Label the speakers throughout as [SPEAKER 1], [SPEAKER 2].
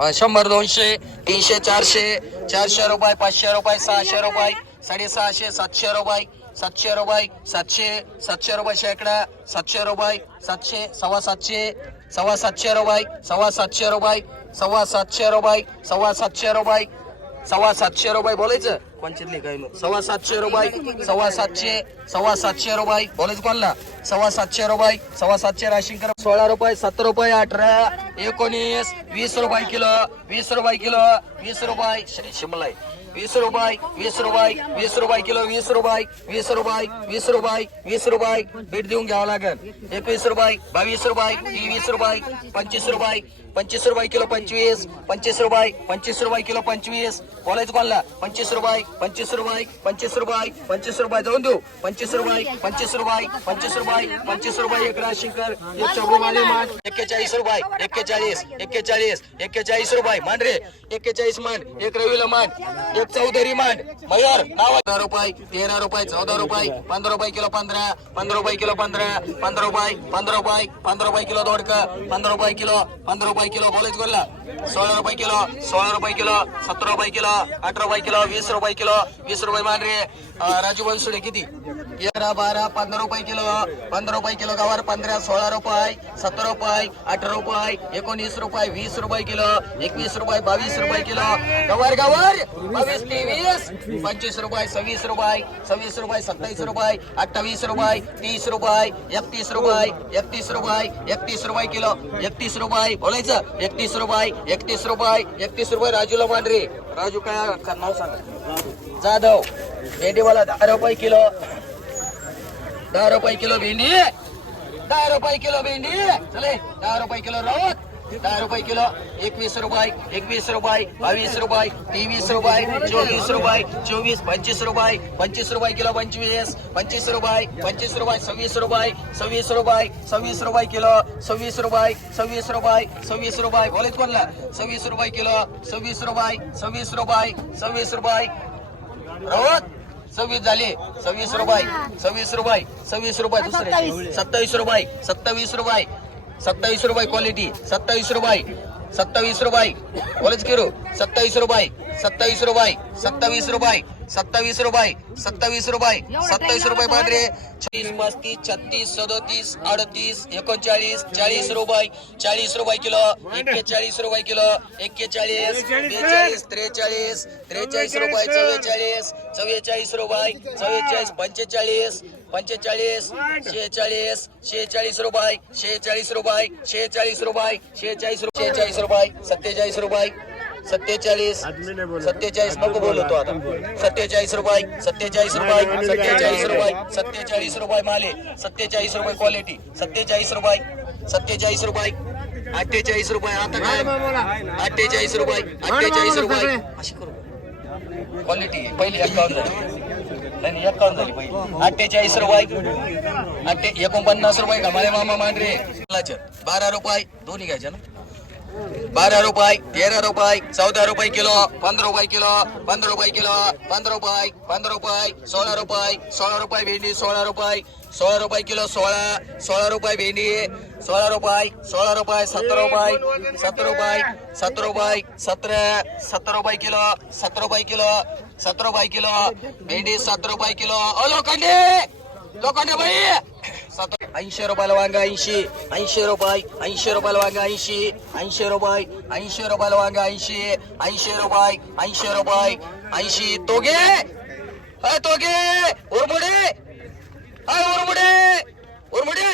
[SPEAKER 1] शंभर दोनशे तीनशे चारशे चारशे रुपये पाचशे रुपये सहाशे रुपये साडेसहाशे सातशे रुपये सातशे रुपये सातशे सातशे रुपये शेकडा सातशे रुपये सातशे सव्वा सातशे सव्वा सातशे रुपये सव्वा सातशे रुपये सव्वा सातशे रुपये सव्वा सातशे रुपये सव्वा सातशे रुपये बोलायचं? पंचायतले काय सव्वा सातशे रुपये सव्वा सातशे सव्वा सातशे रुपये बोलायचं कोणला? सव्वा सातशे रुपये सव्वा सातशे राशन कर. सोळा रुपये सतरा रुपये अठरा एकोणीस वीस रुपये किलो वीस रुपये किलो वीस रुपये. शिमलाय. वीस रुपये वीस रुपये वीस रुपये किलो वीस रुपये वीस रुपये वीस रुपये वीस रुपये. बीट देऊन घ्यावं लागेल. एकवीस रुपये बावीस रुपये तेवीस रुपये पंचवीस रुपये. पंचवीस रुपये किलो पंचवीस पंचवीस रुपये पंचवीस रुपये किलो पंचवीस. बोलायचं कोणला? पंचवीस रुपये पंचवीस रुपये पंचवीस रुपये पंचवीस रुपये. जाऊन देऊ. पंचवीस रुपये पंचवीस रुपये पंचवीस रुपये पंचवीस रुपये. एक राशीकर एक चौगुमाले मान. एक्केचाळीस रुपये एक्केचाळीस एक्केचाळीस एक्केचाळीस रुपये. मान रे. एक्केचाळीस मान एक रवीला मान एक चौधरी मान. मयूर नाव दहा रुपये तेरा रुपये चौदा रुपये पंधरा रुपये किलो पंधरा पंधरा रुपये किलो पंधरा पंधरा रुपये पंधरा रुपये पंधरा रुपये किलो दोडक पंधरा रुपये किलो पंधरा रुपये किलो बोलायच बोलला सोळा रुपये किलो सोळा रुपये किलो सतरा रुपये किलो अठरा रुपये किलो वीस रुपये किलो वीस रुपये मांडरे. राजू बनसुडे किती? तेरा बारा पंधरा रुपये किलो पंधरा रुपये किलो गवार पंधरा सोळा रुपये सतरा रुपये अठरा रुपये एकोणीस रुपये वीस रुपये किलो एकवीस रुपये बावीस रुपये किलो. गवार गवार बावीस तेवीस पंचवीस रुपये सव्वीस रुपये सव्वीस रुपये सत्तावीस रुपये अठ्ठावीस रुपये तीस रुपये एकतीस रुपये एकतीस रुपये एकतीस रुपये किलो एकतीस रुपये बोलायचं एकतीस रुपये एकतीस रुपये एकतीस रुपये राजूला मांडरे. राजू काय का नाव सांगा. जाधव भेंडीवाला दहा रुपये किलो. दहा रुपये किलो भेंडी. दहा रुपये किलो भेंडी. चले दहा रुपये किलो रावत दहा रुपये किलो एकवीस रुपये एकवीस रुपये बावीस रुपये तेवीस रुपये चोवीस रुपये चोवीस पंचवीस रुपये पंचवीस रुपये किलो पंचवीस पंचवीस रुपये पंचवीस रुपये सव्वीस रुपये सव्वीस रुपये सव्वीस रुपये किलो सव्वीस रुपये सव्वीस रुपये सव्वीस रुपये बोलत कोणला सव्वीस रुपये किलो सव्वीस रुपये सव्वीस रुपये सव्वीस रुपये रावत सव्वीस झाले सव्वीस रुपये सव्वीस रुपये सव्वीस रुपये दुसरे सत्तावीस रुपये सत्तावीस रुपये सत्तावीस रुपये क्वालिटी सत्तावीस रुपये सत्तावीस रुपये. कॉलेज किरू? सत्तावीस रुपये सत्तावीस रुपये सत्तावीस रुपये. सत्तावीस रुपये सत्तावीस रुपये सत्तावीस रुपये पांढरे चाळीस पस्तीस छत्तीस सदोतीस अडतीस एकोणचाळीस चाळीस रुपये चाळीस रुपये किलो एक्केचाळीस रुपये किलो एक्केचाळीस बेचाळीस त्रेचाळीस त्रेचाळीस रुपये चव्वेचाळीस चव्वेचाळीस रुपये चव्वेचाळीस पंचेचाळीस पंचेचाळीस शेहेचाळीस शेहेचाळीस रुपये शेहेचाळीस रुपये शेहेचाळीस रुपये शेहेचाळीस रुपये शेहेचाळीस रुपये सत्तेचाळीस रुपये. सत्तेचाळीस सत्तेचाळीस नको बोलतो आता. सत्तेचाळीस रुपये सत्तेचाळीस रुपये सत्तेचाळीस रुपये सत्तेचाळीस रुपये माले सत्तेचाळीस रुपये क्वालिटी सत्तेचाळीस रुपये सत्तेचाळीस रुपये अठ्ठेचाळीस रुपये. आता काय? अठ्ठेचाळीस रुपये अठ्ठेचाळीस रुपये. अशी करू. क्वालिटी पहिली एकावन्न झाली. नाही एकावन्न झाली पहिली. अठ्ठेचाळीस रुपये अठ्ठे एकोणपन्नास रुपये कमाले मामा मांडरे. बारा रुपये. दोन्ही घ्यायचे ना? बारा रुपये तेरा रुपये चौदा रुपये किलो पंधरा रुपये किलो पंधरा रुपये किलो पंधरा रुपये पंधरा रुपये सोळा रुपये सोळा रुपये भेंडी सोळा रुपये सोळा रुपये किलो सोळा सोळा रुपये भेंडी सोळा रुपये सोळा रुपये सतरा रुपये सतरा रुपये सतरा रुपये सतरा सतरा रुपये किलो सतरा रुपये किलो सतरा रुपये किलो भेंडी सतरा रुपये किलो. ओ लोखंडे! लोखंडे बाई! ऐंशी रुपयाला वांगा ऐंशी ऐंशी रुपये ऐंशी रुपयाला वांगा ऐंशी ऐंशी रुपये ऐंशी रुपयाला वांगा ऐंशी ऐंशी रुपये ऐंशी रुपये ऐंशी. तोगे? अय तोगे! उरमुडे! अय उरमुडे! उरमुडे!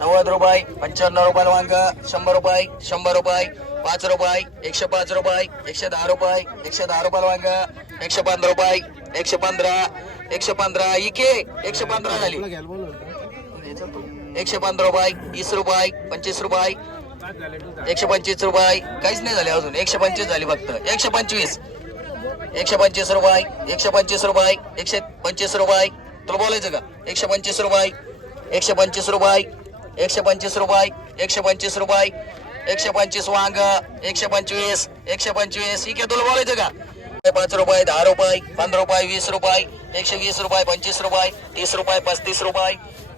[SPEAKER 1] नव्वद रुपये पंच्याण्णव रुपयाला वांगा शंभर रुपये शंभर रुपये पाच रुपये एकशे पाच रुपये एकशे दहा रुपये एकशे दहा रुपयाला वांगा एकशे पंधरा रुपये एकशे पंधरा. एकशे पंधरा इके एकशे पंधरा झाली एकशे पंधरा रुपये वीस रुपये पंचवीस रुपये एकशे पंचवीस रुपये काहीच नाही झाले अजून एकशे पंचवीस झाली फक्त एकशे पंचवीस एकशे पंचवीस रुपये एकशे पंचवीस रुपये एकशे पंचवीस रुपये तुला बोलायचं का एकशे पंचवीस रुपये एकशे पंचवीस रुपये एकशे पंचवीस रुपये एकशे पंचवीस रुपये एकशे पंचवीस वांग एकशे पंचवीस एकशे पंचवीस ठीक आहे तुला बोलायचं का पाच रुपये दहा रुपये पंधरा रुपये वीस रुपये एकशे वीस रुपये पंचवीस रुपये तीस रुपये पस्तीस रुपये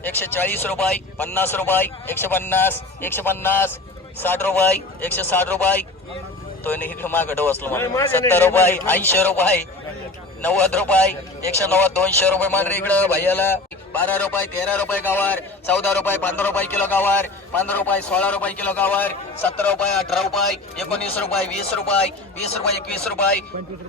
[SPEAKER 1] एकशे चाळीस रुपये पन्नास रुपये एकशे पन्नास एकशे पन्नास साठ रुपये एकशे साठ रुपये तो इकडे मागं मला सत्तर रुपये ऐंशी रुपये नव्वद रुपये एकशे नव्वद दोनशे रुपये मान इकडं भैयाला. बारा रुपये तेरा रुपये गावार चौदा रुपये पंधरा रुपये किलो गावार पंधरा रुपये सोळा रुपये किलो गावार सतरा रुपये अठरा रुपये एकोणीस रुपये वीस रुपये वीस रुपये एकवीस रुपये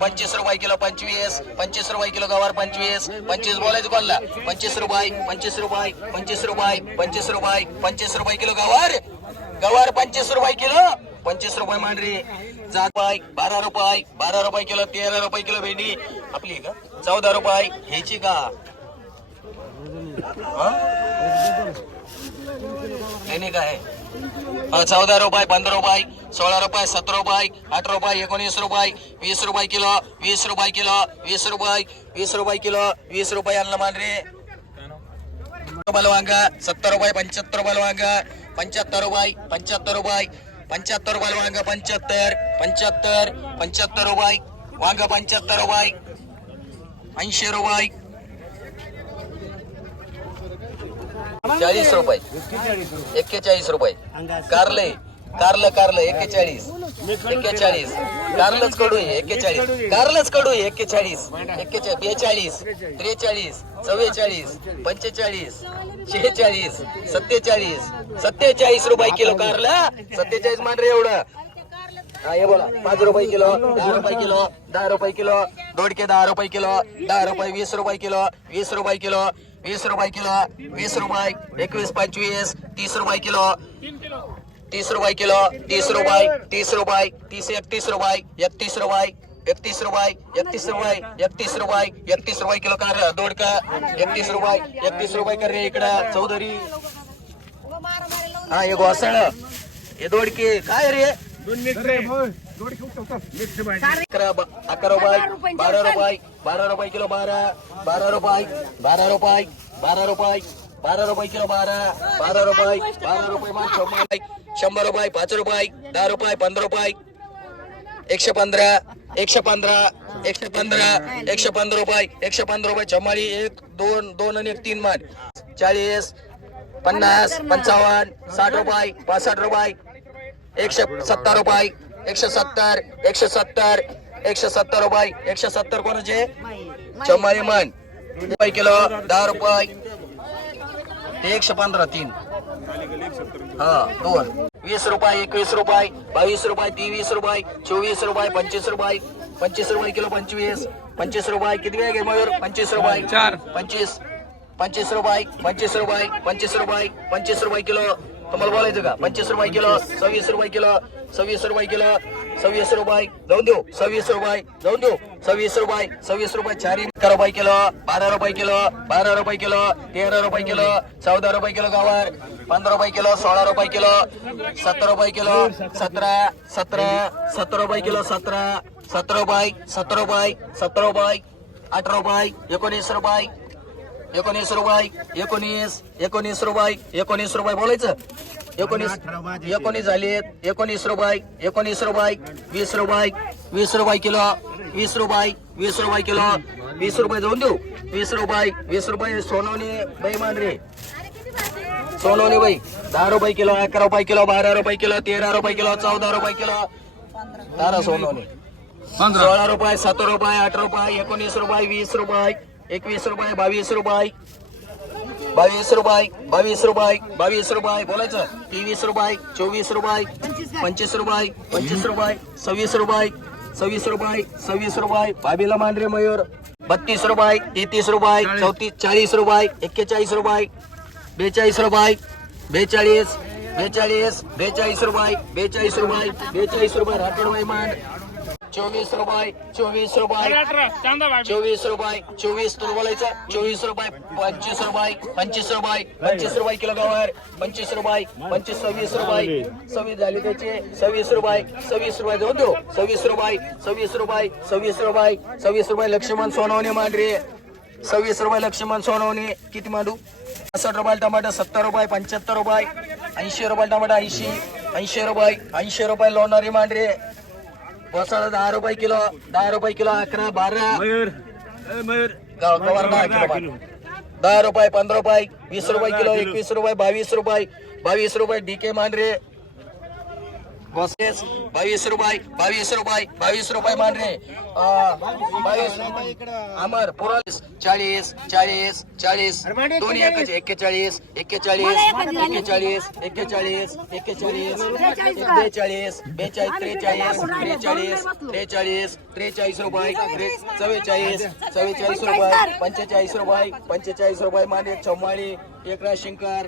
[SPEAKER 1] पंचवीस रुपये किलो पंचवीस पंचवीस रुपये किलो गावार पंचवीस पंचवीस बोलायचं कोणला? पंचवीस रुपये पंचवीस रुपये पंचवीस रुपये पंचवीस रुपये पंचवीस रुपये किलो गावार गवार पंचवीस रुपये किलो पंचवीस रुपये मांडरी रुपये बारा रुपये बारा रुपये किलो तेरा रुपये किलो भेंडी. आपली का? चौदा रुपये. ह्याची का? हा? काय? चौदा रुपये पंधरा रुपये सोळा रुपये सतरा रुपये अठरा रुपये एकोणीस रुपये वीस रुपये किलो वीस रुपये किलो वीस रुपये वीस रुपये किलो वीस रुपये आणलं मांडरे. रुपयाला वांगा सत्तर रुपये पंच्याहत्तर रुपयाला वांगा पंच्याहत्तर रुपये पंच्याहत्तर रुपये पंच्याहत्तर रुपयाला वांगा पंच्याहत्तर. पंच्याहत्तर पंच्याहत्तर रुपये. वांग पंच्याहत्तर रुपये. ऐंशी रुपये. चाळीस रुपये. एक्केचाळीस रुपये. कारले कारलं कारलं एक्केचाळीस. एक्केचाळीस. कारलंच कडू एक्केचाळीस. कारलंच कडू एक्केचाळीस. एक्केचाळीस बेचाळीस त्रेचाळीस चव्वेचाळीस पंचेचाळीस शेहेचाळीस सत्तेचाळीस. सत्तेचाळीस रुपये किलो कारला. सत्तेचाळीस मांडरे एवढं. हा बोला। पाच रुपये किलो दहा रुपये किलो दहा रुपये किलो दोडके दहा रुपये किलो दहा रुपये वीस रुपये किलो वीस रुपये किलो वीस रुपये किलो वीस रुपये एकवीस पंचवीस तीस रुपये किलो, तीस रुपये किलो, तीस रुपये तीस रुपये, तीस एकतीस रुपये एकतीस रुपये एकतीस रुपये एकतीस रुपये एकतीस रुपये एकतीस रुपये किलो कार दोडका एकतीस रुपये एकतीस रुपये कर रे इकडं चौधरी। हा हे घोसाळ हे दोडके काय रे अकरा ब- अकरा रुपये बारा रुपये बारा रुपये किलो बारा बारा रुपये बारा रुपये बारा रुपये बारा रुपये किलो बारा बारा रुपये बारा रुपये शंभर रुपये पाच रुपये दहा रुपये पंधरा रुपये एकशे पंधरा एकशे पंधरा एकशे पंधरा एकशे पंधरा रुपये एकशे पंधरा रुपये चमाळी एक दोन दोन आणि एक तीन मान चाळीस पन्नास पंचावन्न साठ रुपये पासष्ट रुपये एकशे सत्तर रुपये एकशे सत्तर एकशे सत्तर एकशे सत्तर रुपये एकशे सत्तर कोणाचे? चमारी मन. रुपये किलो दहा रुपये. एकशे पंधरा तीन. हा दोन. वीस रुपये एकवीस रुपये बावीस रुपये तेवीस रुपये चोवीस रुपये पंचवीस रुपये. पंचवीस रुपये किलो पंचवीस. पंचवीस रुपये किती वेळ घे मयूर? पंचवीस रुपये. चार. पंचवीस. पंचवीस रुपये पंचवीस रुपये पंचवीस रुपये पंचवीस रुपये किलो. तुम्हाला बोलायचं का पंचवीस रुपये किलो सव्वीस रुपये किलो सव्वीस रुपये किलो सव्वीस रुपये जाऊन देऊ सव्वीस रुपये जाऊन देऊ सव्वीस रुपये सव्वीस रुपये चारी अकरा रुपये किलो बारा रुपये किलो बारा रुपये किलो तेरा रुपये किलो चौदा रुपये किलो गावार पंधरा रुपये किलो सोळा रुपये किलो सतरा रुपये किलो सतरा सतरा सतरा रुपये किलो सतरा सतरा रुपये सतरा रुपये सतरा रुपये अठरा रुपये एकोणीस रुपये एकोणीस रुपये एकोणीस एकोणीस रुपये एकोणीस रुपये बोलायचं? एकोणीस एकोणीस झालेत एकोणीस रुपये एकोणीस रुपये वीस रुपये वीस रुपये किलो वीस रुपये वीस रुपये किलो वीस रुपये जाऊन देऊ. वीस रुपये वीस रुपये सोनवणी बाई मांढरे सोनवणी बाई दहा रुपये किलो अकरा रुपये किलो बारा रुपये किलो तेरा रुपये किलो चौदा रुपये किलो. दारा सोनवणी. सोळा रुपये सतरा रुपये आठ रुपये एकोणीस रुपये वीस रुपये. एकवीस रुपये बावीस रुपये. बावीस रुपये बावीस रुपये बावीस रुपये. बोलायचं? तेवीस रुपये चोवीस रुपये पंचवीस रुपये पंचवीस रुपये सव्वीस रुपये सव्वीस रुपये सव्वीस रुपये. बाबीला मांडरे मयूर. बत्तीस रुपये तेहतीस रुपये चौतीस चाळीस रुपये एक्केचाळीस रुपये बेचाळीस रुपये बेचाळीस बेचाळीस बेचाळीस रुपये बेचाळीस रुपये बेचाळीस रुपये. राठोड मांड. चोवीस रुपये चोवीस रुपये चोवीस रुपये चोवीस तुला बोलायचं चोवीस रुपये पंचवीस रुपये पंचवीस रुपये पंचवीस रुपये किलो गवार पंचवीस रुपये पंचवीस सव्वीस रुपये सव्वीस झाले त्याचे सव्वीस रुपये सव्वीस रुपये जाऊ देऊ. सव्वीस रुपये सव्वीस रुपये सव्वीस रुपये सव्वीस रुपये लक्ष्मण सोनवणे मांडरे. सव्वीस रुपये लक्ष्मण सोनवणे किती मांडू? पासष्ट रुपये टमाटर सत्तर रुपये पंच्याहत्तर रुपये ऐंशी रुपये टमाटर ऐंशी ऐंशी रुपये ऐंशी रुपये लोणारी मांडरे. वसाळा दहा रुपये किलो दहा रुपये किलो अकरा बारा. गाव गवार दहा किलो. दहा रुपये पंधरा रुपये वीस रुपये किलो एकवीस रुपये बावीस रुपये बावीस रुपये डीके मांढरे गोसेस बावीस रुपये बावीस रुपये बावीस रुपये मान रे. अं, बावीस अमर पुरालीस चाळीस चाळीस चाळीस. दोन्ही एकच एक्केचाळीस एक्केचाळीस एक्केचाळीस एक्केचाळीस एक्केचाळीस बेचाळीस बेचाळीस त्रेचाळीस त्रेचाळीस त्रेचाळीस त्रेचाळीस रुपये चव्वेचाळीस चव्वेचाळीस रुपये पंचेचाळीस रुपये पंचेचाळीस रुपये माने चव्वाळी एकरा शिंकर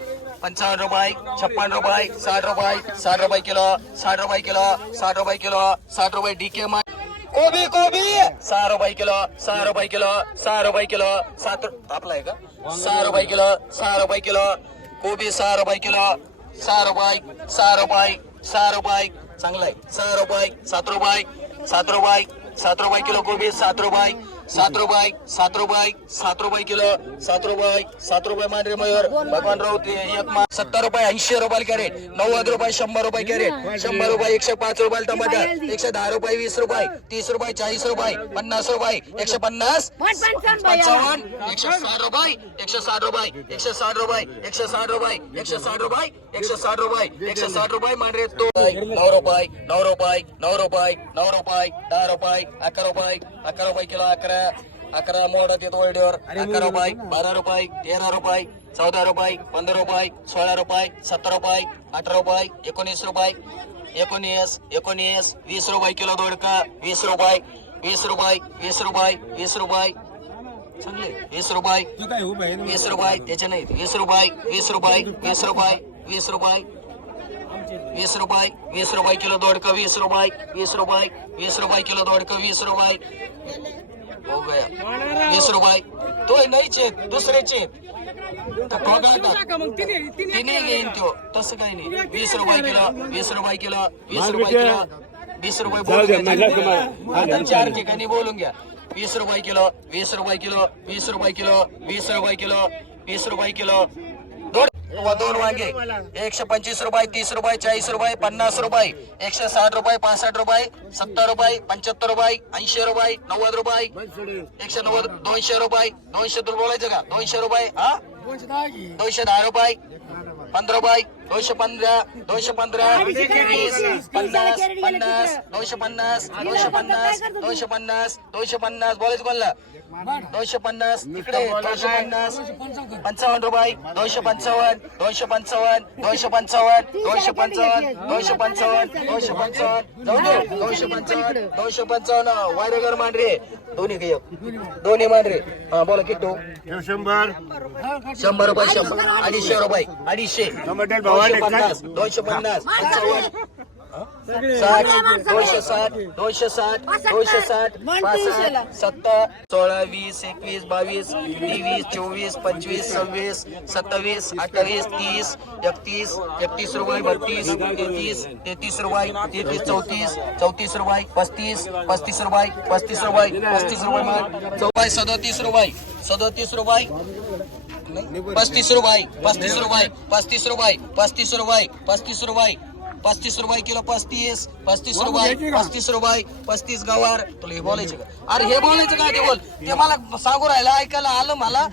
[SPEAKER 1] पंचावन्न रुपये छप्पन रुपये साठ रुपये साठ रुपये किलो साठ रुपये किलो साठ रुपये किलो साठ रुपये डीके मा कोबी कोबी सहा रुपये किलो सहा रुपये किलो सहा रुपये किलो सात आपला आहे का सहा रुपये किलो सहा रुपये किलो कोबी सहा रुपये किलो सहा रुपये सहा रुपये सहा रुपये चांगला आहे सहा रुपये सात रुपये सात रुपये सात रुपये किलो कोबी सात रुपये सात रुपये सात रुपये सात रुपये किलो. सात रुपये सात रुपये मांडरे मयूर. भगवान राऊत एक मा सत्तर रुपये ऐंशी रुपये कॅरेट. नव्वद रुपये शंभर रुपये कॅरेट. शंभर रुपये एकशे पाच रुपये टमाटर. एकशे दहा रुपये वीस रुपये तीस रुपये चाळीस रुपये पन्नास रुपये एकशे पन्नास. पंचावन्न एकशे साठ रुपये एकशे साठ रुपये एकशे साठ रुपये एकशे साठ रुपये एकशे साठ रुपये एकशे साठ रुपये एकशे साठ रुपये मांडरे तो नऊ रुपये नऊ रुपये नऊ रुपये नऊ रुपये दहा रुपये अकरा रुपये अकरा रुपये किलो अकरा. अकरा मोडत येतो ऑर्डर अकरा रुपये बारा रुपये तेरा रुपये चौदा रुपये पंधरा रुपये सोळा रुपये सतरा रुपये अठरा रुपये एकोणीस रुपये एकोणीस एकोणीस वीस रुपये किलो दोडका वीस रुपये वीस रुपये वीस रुपये वीस रुपये चांगले वीस रुपये वीस रुपये त्याचे नाही वीस रुपये वीस रुपये वीस रुपये वीस रुपये वीस रुपये वीस रुपये किलो दोडका वीस रुपये वीस रुपये वीस रुपये किलो दोडका वीस रुपये हो गया वीस रुपये तो नाहीच आहेत दुसरेच आहेत. तिने घेईन तो तसं काही नाही. वीस रुपये किलो वीस रुपये किलो वीस रुपये किलो. वीस रुपये बोलून घ्या. आता चार ठिकाणी बोलून घ्या. वीस रुपये किलो वीस रुपये किलो वीस रुपये किलो वीस रुपये किलो वीस रुपये किलो. व दोन वांगे. एकशे पंचवीस रुपये तीस रुपये चाळीस रुपये पन्नास रुपये एकशे साठ रुपये पासष्ट रुपये सत्तर रुपये पंच्याहत्तर रुपये ऐंशी रुपये नव्वद रुपये एकशे नव्वद दोनशे रुपये दोनशे रुपये बोलायचं का? दोनशे रुपये हा? दोनशे दहा रुपये पंधरा रुपये दोनशे पंधरा दोनशे पंधरा वीस पन्नास पन्नास दोनशे पन्नास दोनशे पन्नास दोनशे पन्नास दोनशे पन्नास बोलायचं कोणला? दोनशे पन्नास इकडे दोनशे पन्नास पंचावन्न रुपये दोनशे पंचावन्न दोनशे पंचावन्न दोनशे पंचावन्न दोनशे पंचावन्न दोनशे पंचावन्न दोनशे पंचावन्न जाऊ दे दोनशे पंचावन्न दोनशे पंचावन्न वायरगर मांडरे दोन्ही काही दोन्ही मांडरे हा बोला किट्टू.
[SPEAKER 2] शंभर.
[SPEAKER 1] शंभर रुपये शंभर. अडीचशे रुपये. अडीचशे. दोनशे पन्नास. दोनशे पन्नास. साठ दोनशे साठ दोनशे साठ दोनशे साठ पासष्ट सत्तर सोळा वीस एकवीस बावीस तेवीस चोवीस पंचवीस सव्वीस सत्तावीस अठ्ठावीस तीस एकतीस एकतीस रुपये बत्तीस तेहतीस तेहतीस रुपये तेहतीस चौतीस चौतीस रुपये पस्तीस पस्तीस रुपये पस्तीस रुपये पस्तीस रुपये चौबाई सदोतीस रुपये सदोतीस रुपये पस्तीस रुपये पस्तीस रुपये पस्तीस रुपये पस्तीस रुपये पस्तीस रुपये पस्तीस रुपये किलो पस्तीस पस्तीस रुपये पस्तीस रुपये पस्तीस गवार. तुला हे बोलायचं का? अरे हे बोलायचं का? ते बोल. ते मला सांगू राहिलं ऐकायला आलं मला.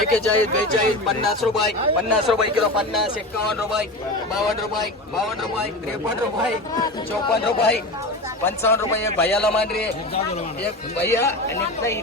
[SPEAKER 1] एकेचाळीस बेचाळीस पन्नास रुपये पन्नास रुपये किलो पन्नास एक्कावन्न रुपये बावन्न रुपये बावन्न रुपये त्रेपन्न रुपये चौपन्न रुपये पंचावन्न रुपये. भैयाला मान रे. एक भैया आणि.